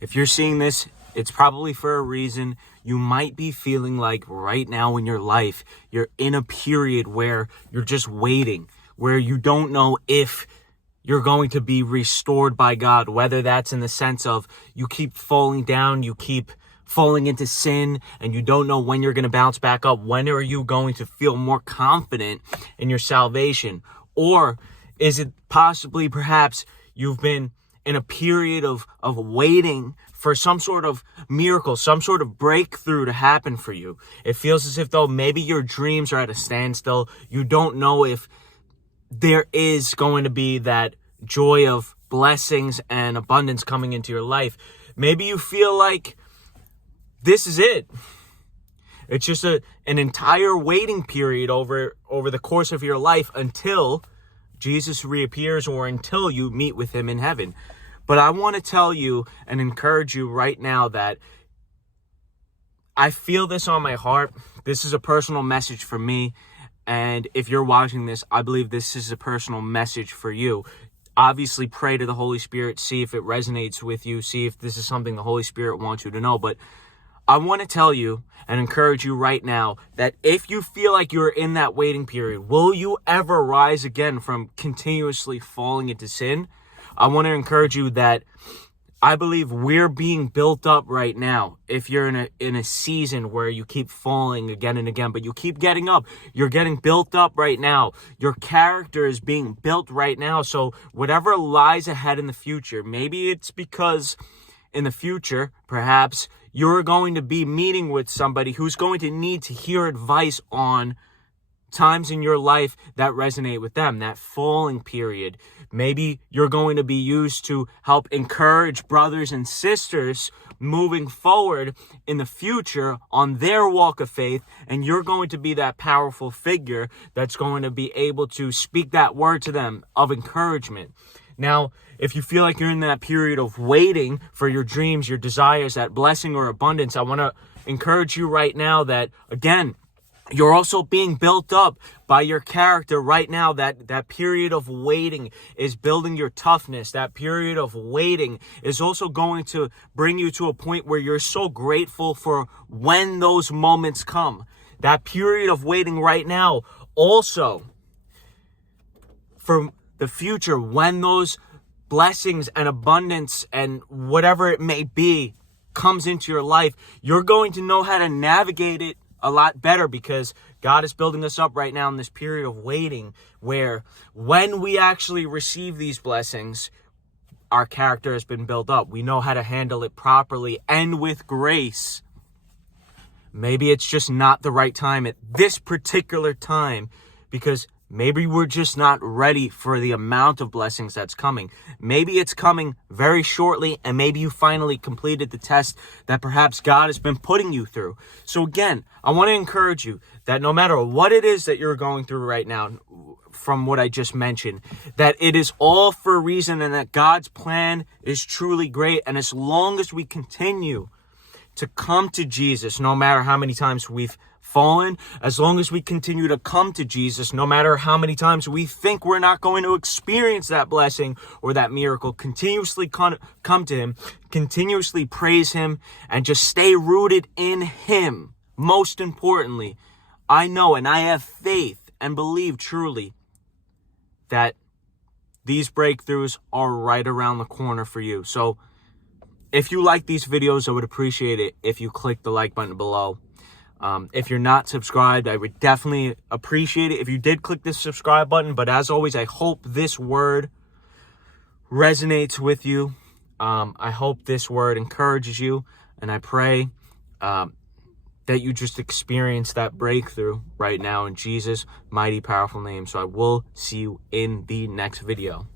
If you're seeing this, it's probably for a reason. You might be feeling like right now in your life, you're in a period where you're just waiting, where you don't know if you're going to be restored by God, whether that's in the sense of you keep falling down, you keep falling into sin, and you don't know when you're going to bounce back up. When are you going to feel more confident in your salvation? Or is it possibly perhaps you've been in a period of waiting for some sort of miracle, some sort of breakthrough to happen for you? It feels as if though maybe your dreams are at a standstill. You don't know if there is going to be that joy of blessings and abundance coming into your life. Maybe you feel like this is it. It's just an entire waiting period over the course of your life until Jesus reappears or until you meet with him in heaven. But I want to tell you and encourage you right now that I feel this on my heart. This is a personal message for me. And if you're watching this, I believe this is a personal message for you. Obviously, pray to the Holy Spirit, see if it resonates with you, see if this is something the Holy Spirit wants you to know. But I want to tell you and encourage you right now that if you feel like you're in that waiting period, will you ever rise again from continuously falling into sin? I want to encourage you that I believe we're being built up right now. If you're in a season where you keep falling again and again, but you keep getting up, you're getting built up right now. Your character is being built right now. So whatever lies ahead in the future, maybe it's because in the future, perhaps you're going to be meeting with somebody who's going to need to hear advice on times in your life that resonate with them, that falling period. Maybe you're going to be used to help encourage brothers and sisters moving forward in the future on their walk of faith, and you're going to be that powerful figure that's going to be able to speak that word to them of encouragement. Now, if you feel like you're in that period of waiting for your dreams, your desires, that blessing or abundance, I want to encourage you right now that, again, you're also being built up by your character right now. That period of waiting is building your toughness. That period of waiting is also going to bring you to a point where you're so grateful for when those moments come. That period of waiting right now also for the future, when those blessings and abundance and whatever it may be comes into your life, you're going to know how to navigate it a lot better, because God is building us up right now in this period of waiting where when we actually receive these blessings, our character has been built up. We know how to handle it properly and with grace. Maybe it's just not the right time at this particular time, because maybe we're just not ready for the amount of blessings that's coming. Maybe it's coming very shortly, and maybe you finally completed the test that perhaps God has been putting you through. So again, I want to encourage you that no matter what it is that you're going through right now, from what I just mentioned, that it is all for a reason, and that God's plan is truly great. And as long as we continue to come to Jesus, no matter how many times we've fallen, as long as we continue to come to Jesus, no matter how many times we think we're not going to experience that blessing or that miracle, continuously come to him, continuously praise him, and just stay rooted in him. Most importantly, I know and I have faith and believe truly that these breakthroughs are right around the corner for you. So if you like these videos, I would appreciate it if you click the like button below. If you're not subscribed, I would definitely appreciate it if you did click the subscribe button. But as always, I hope this word resonates with you. I hope this word encourages you. And I pray that you just experience that breakthrough right now in Jesus' mighty, powerful name. So I will see you in the next video.